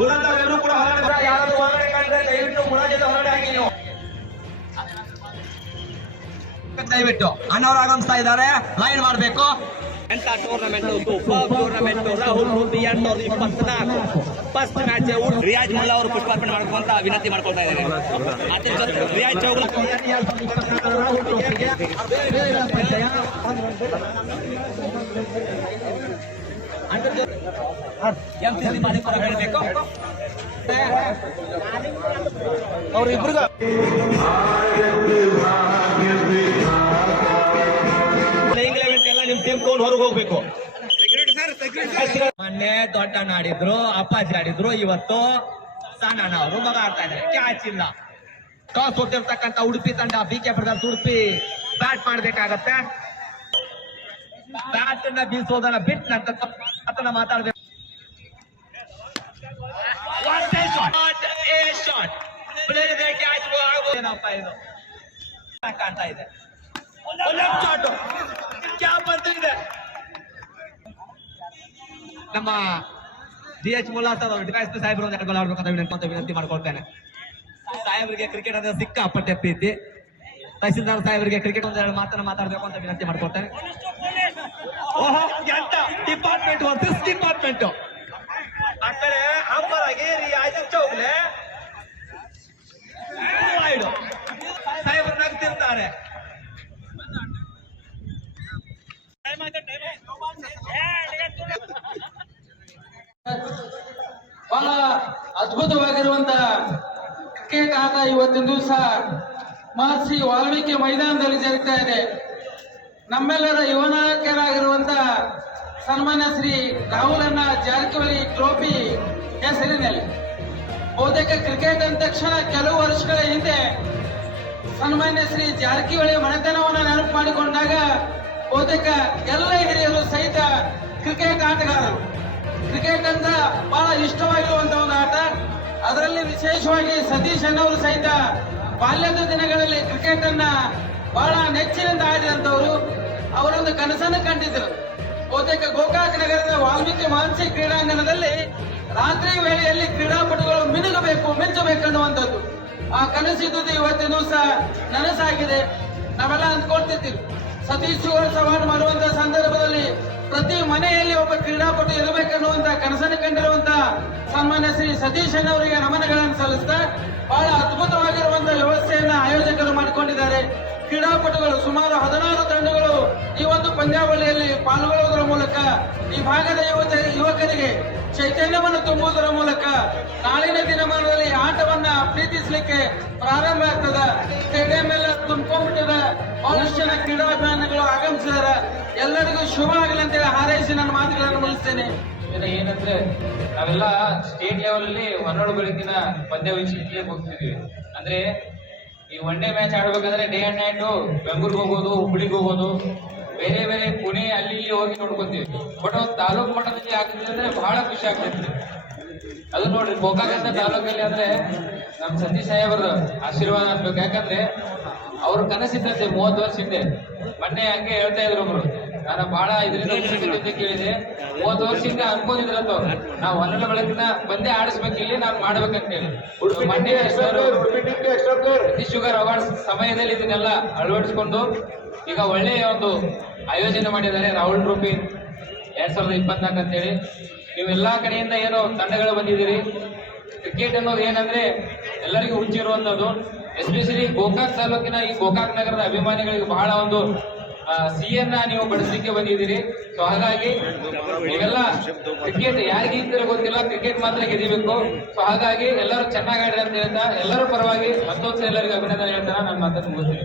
ಉಳಿದಂತವ್ರು ಕೂಡ ಹೊರಗಡೆ ಯಾರಾದ್ರೂ ಹೊರಗಡೆ ಕಂಡ್ರೆ ದಯವಿಟ್ಟು ಮುಳ ಜೊತೆ ಹೊರಗಡೆ ಹಾಕಿ ನೀವು. ದಯವಿಟ್ಟು ಅಣ್ಣವ್ರು ಆಗಮಿಸ್ತಾ ಇದ್ದಾರೆ. ಲೈನ್ ಮಾಡಬೇಕು. ಎಂತ ಟೂರ್ನಮೆಂಟ್ ಉಪ ಟೂರ್ನಮೆಂಟ್ ರಾಹುಲ್ ರೂಪಿ ಎರಡ್ ಸಾವಿರದ ಇಪ್ಪತ್ನಾಲ್ಕು. ಫಸ್ಟ್ ಮ್ಯಾಚ್ ರಿಯಾಜ್ ಮುಲ್ಲಾ ಅವರು ಪುಷ್ಪಾರ್ಪಣೆ ಮಾಡ್ಕೊಂತ ವಿನಂತಿ ಮಾಡ್ಕೊಳ್ತಾ ಇದ್ದಾರೆ. ಅದ್ರ ಜೊತೆ Riyaz Chougule M C C ಮಾಲೀಕರು ಹೇಳಬೇಕು ಮೊನ್ನೆ ದೊಡ್ಡ ಆಡಿದ್ರು ಅಪ್ಪಾಜಿ ಆಡಿದ್ರು, ಇವತ್ತು ಸಣ್ಣ ಅವರು ಮಗ ಆಡ್ತಾ ಇದ್ದಾರೆ. ಕ್ಯಾಚ್ ಇಲ್ಲ. ಟಾಸ್ ಹೊಟ್ಟಿರ್ತಕ್ಕಂತ ಉಡುಪಿ ತಂಡ B K brothers Udupi bat ಮಾಡ್ಬೇಕಾಗತ್ತೆ. ಬ್ಯಾಟ್ ಅನ್ನ ಬೀಸೋದನ್ನ ಬಿಟ್ಟು ನಂತರ ಅದನ್ನ ಮಾತಾಡ್ಬೇಕು. ಇದು? ಕಾಣ್ತಾ ಇದೆ? ನಮ್ಮ ಡಿ ಎಚ್ ಅವರು ಡಿಫೆನ್ಸ್ ಸಾಹೇಬರು ಒಂದು ಎರಡು ಗೋಲ್ ಆಡ್ಬೇಕಂತ ವಿನಂತಿ ವಿನಂತಿ ಮಾಡ್ಕೊಳ್ತೇನೆ. ಸಾಹೇಬರಿಗೆ ಕ್ರಿಕೆಟ್ ಅಂದ್ರೆ ಸಿಕ್ಕಾಪಟ್ಟೆ ಪ್ರೀತಿ. ತಹಸೀಲ್ದಾರ್ ಸಾಹೇಬರಿಗೆ ಕ್ರಿಕೆಟ್ ಒಂದೆರಡು ಮಾತನ್ನ ಮಾತಾಡ್ಬೇಕು ಅಂತ ವಿನಂತಿ ಮಾಡ್ಕೊಳ್ತೇನೆ. ಓಹೋ ಎಂತ? ಡಿಪಾರ್ಟ್ಮೆಂಟ್ ವರ್ಸಸ್ ಡಿಪಾರ್ಟ್ಮೆಂಟ್ ಆ ಕಡೆ ಅಂಬರ್ ಆಗಿ ರಿಯಾಜ್ ಚೌಗ್ಲೆ. ವೈಡ್ ಸಾಹೇಬರು ನಗ್ತಿರ್ತಾರೆ. ಬಹಳ ಅದ್ಭುತವಾಗಿರುವಂತ ಕ್ರಿಕೆಟ್ ಆಟ ಇವತ್ತಿನ ದಿವಸ. ಮಹರ್ಷಿ ವಾಲ್ಮೀಕಿ ಮೈದಾನದಲ್ಲಿ ಜರುಗ್ತಾ ಇದೆ. ನಮ್ಮೆಲ್ಲರ ಯುವ ನಾಯಕರಾಗಿರುವಂತ ಸನ್ಮಾನ್ಯ ಶ್ರೀ ರಾಹುಲನ್ನ ಜಾರಕಿಹೊಳಿ ಟ್ರೋಫಿ ಹೆಸರಿನಲ್ಲಿ. ಬಹುತೇಕ ಕ್ರಿಕೆಟ್ ಅಂದ ತಕ್ಷಣ ಕೆಲವು ವರ್ಷಗಳ ಹಿಂದೆ ಸನ್ಮಾನ್ಯ ಶ್ರೀ ಜಾರಕಿಹೊಳಿ ಮನೆತನವನ್ನು ನೆನಪು ಮಾಡಿಕೊಂಡಾಗ ಬಹುತೇಕ ಎಲ್ಲ ಹಿರಿಯರು ಸಹಿತ ಕ್ರಿಕೆಟ್ ಆಟಗಾರರು. ಕ್ರಿಕೆಟ್ ಅಂತ ಬಹಳ ಇಷ್ಟವಾಗಿರುವಂತ ಒಂದು ಆಟ. ಅದರಲ್ಲಿ ವಿಶೇಷವಾಗಿ ಸತೀಶ್ ಅಣ್ಣವರು ಸಹಿತ ಬಾಲ್ಯದ ದಿನಗಳಲ್ಲಿ ಕ್ರಿಕೆಟ್ ಅನ್ನ ಬಹಳ ನೆಚ್ಚಿನಿಂದ ಆಡಿದಂತವರು ಅವರೊಂದು ಕನಸನ್ನು ಕಂಡಿದ್ದರು. ಬಹುತೇಕ ಗೋಕಾಕ್ ನಗರದ ವಾಲ್ಮೀಕಿ ಮಾನಸಿ ಕ್ರೀಡಾಂಗಣದಲ್ಲಿ ರಾತ್ರಿ ವೇಳೆಯಲ್ಲಿ ಕ್ರೀಡಾಪಟುಗಳು ಮಿನುಗಬೇಕು ಮಿಂಚಬೇಕನ್ನುವಂಥದ್ದು ಆ ಕನಸಿದ್ದು ಇವತ್ತಿನ ಸಹ ನನಸಾಗಿದೆ. ನಾವೆಲ್ಲ ಅಂದ್ಕೊಳ್ತಿದ್ದೀವಿ ಸತೀಶ್ ಸವಾಲು ಮಾಡುವಂತ ಸಂದರ್ಭದಲ್ಲಿ ಪ್ರತಿ ಮನೆಯಲ್ಲಿ ಒಬ್ಬ ಕ್ರೀಡಾಪಟು ಇರಬೇಕನ್ನು ಸನ್ಮಾನ್ಯ ಶ್ರೀ ಸತೀಶ್ ಅವರಿಗೆ ನಮನಗಳನ್ನು ಸಲ್ಲಿಸ್ತಾ ಬಹಳ ಅದ್ಭುತವಾಗಿರುವಂತಹ ವ್ಯವಸ್ಥೆಯನ್ನ ಆಯೋಜಕರು ಮಾಡಿಕೊಂಡಿದ್ದಾರೆ. ಕ್ರೀಡಾಪಟುಗಳು ಸುಮಾರು ಹದಿನಾರು ತಂಡಗಳು ಈ ಒಂದು ಪಂದ್ಯಾವಳಿಯಲ್ಲಿ ಪಾಲ್ಗೊಳ್ಳುವುದರ ಮೂಲಕ ಈ ಭಾಗದ ಯುವತ, ಯುವಕರಿಗೆ ಚೈತನ್ಯವನ್ನು ತುಂಬುವುದರ ಮೂಲಕ ನಾಳಿನ ದಿನಮಾನದಲ್ಲಿ ಆಟವನ್ನ ಪ್ರೀತಿಸಲಿಕ್ಕೆ ಪ್ರಾರಂಭ ಆಗ್ತದ. ಸ್ಟೇಡಿಯಂ ಎಲ್ಲ ತುಂಬಿಕೊಂಡ್ಬಿಟ್ಟದ. ಬಹಳಷ್ಟು ಜನ ಕ್ರೀಡಾಭಿಮಾನಿಗಳು ಆಗಮಿಸಿದಾರ ಎಲ್ಲರಿಗೂ ಶುಭ ಆಗಲಿ ಅಂತೇಳಿ ಹಾರೈಸಿ ನನ್ನ ಮಾತುಗಳನ್ನು ಮುಗಿಸ್ತೇನೆ. ಇದರ ಏನಂದ್ರೆ ನಾವೆಲ್ಲ ಸ್ಟೇಟ್ ಲೆವೆಲ್ ಅಲ್ಲಿ ಹೊರನಾಡು ಬೆಳಕಿನ ಪಂದ್ಯ ವೀಕ್ಷಿಸಲಿಕ್ಕೆ ಹೋಗ್ತಿದೀವಿ. ಅಂದ್ರೆ ಈ ಒನ್ ಡೇ ಮ್ಯಾಚ್ ಆಡ್ಬೇಕಂದ್ರೆ ಡೇ ಅಂಡ್ ನೈಟ್ ಬೆಂಗಳೂರಿಗೆ ಹೋಗೋದು, ಹುಬ್ಳಿಗೆ ಹೋಗೋದು, ಬೇರೆ ಬೇರೆ ಪುಣೆ ಅಲ್ಲಿ ಇಲ್ಲಿ ಹೋಗಿ ನೋಡ್ಕೊತೀವಿ. ಬಟ್ ಒಂದು ತಾಲೂಕು ಮಟ್ಟದಲ್ಲಿ ಆಗ್ತಿದೆ ಅಂದ್ರೆ ಬಹಳ ಖುಷಿ ಆಗ್ತೈತಿ ಅದು ನೋಡ್ರಿ ಗೋಕಾಕಂತ ತಾಲೂಕಲ್ಲಿ ಅಂದ್ರೆ ನಮ್ ಸತೀಶ್ ಸಾಹೇಬ್ರ ಆಶೀರ್ವಾದ ಅನ್ಬೇಕು. ಯಾಕಂದ್ರೆ ಅವ್ರ ಕನಸಿದ್ದಂತೆ ಮೂವತ್ತು ವರ್ಷ ಹಿಂದೆ. ಮೊನ್ನೆ ಹಂಗೆ ಹೇಳ್ತಾ ಇದ್ರು ಒಬ್ರು. ನಾನು ಬಹಳ ಇದರಿಂದ ಕೇಳಿದೆ. ಮೂವತ್ತು ವರ್ಷದಿಂದ ಅನ್ಕೊಂಡಿದ್ರಂತ. ನಾವು ಹನ್ನೆರಡು ಬೆಳಕಿನ ಬಂದೇ ಆಡಿಸ್ಬೇಕು ಇಲ್ಲಿ ನಾನು ಮಾಡ್ಬೇಕಂತ ಹೇಳಿ ಮಂಡ್ಯ ಪ್ರತಿ ಶುಗರ್ ಅವಾರ್ಡ್ಸ್ ಸಮಯದಲ್ಲಿ ಇದನ್ನೆಲ್ಲ ಅಳವಡಿಸಿಕೊಂಡು ಈಗ ಒಳ್ಳೆಯ ಒಂದು ಆಯೋಜನೆ ಮಾಡಿದ್ದಾರೆ ರಾಹುಲ್ ಟ್ರೋಫಿ. ಎರಡ್ ಸಾವಿರದ ಇಪ್ಪತ್ನಾಲ್ಕು ಅಂತೇಳಿ. ನೀವೆಲ್ಲ ಕಡೆಯಿಂದ ಏನೋ ತಂಡಗಳು ಬಂದಿದ್ದೀರಿ. ಕ್ರಿಕೆಟ್ ಅನ್ನೋದು ಏನಂದ್ರೆ ಎಲ್ಲರಿಗೂ ಹುಚ್ಚಿರುವಂತದ್ದು ಎಸ್ಪೆಷಲಿ ಗೋಕಾಕ್ ತಾಲೂಕಿನ ಈ ಗೋಕಾಕ್ ನಗರದ ಅಭಿಮಾನಿಗಳಿಗೆ ಬಹಳ ಒಂದು ಆ, ಸಿಹಿಯನ್ನ ನೀವು ಬಳಸಲಿಕ್ಕೆ ಬಂದಿದ್ದೀರಿ. ಸೊ ಹಾಗಾಗಿ ನೀವೆಲ್ಲ ಕ್ರಿಕೆಟ್ ಯಾರಿಗೆ ಇದ್ದರೆ ಗೊತ್ತಿಲ್ಲ ಕ್ರಿಕೆಟ್ ಮಾತ್ರ ಗೆದಿಬೇಕು. ಸೊ ಹಾಗಾಗಿ ಎಲ್ಲರೂ ಚೆನ್ನಾಗಿ ಆಡ್ರಿ ಅಂತ ಹೇಳ್ತಾ ಎಲ್ಲರೂ ಪರವಾಗಿ ಮತ್ತೊಂದ್ಸಲ ಎಲ್ಲರಿಗೂ ಅಭಿನಂದನೆ ಹೇಳ್ತಾ ನಾನು ಮಾತನ್ನು ಮುಗಿಸ್ತೀನಿ.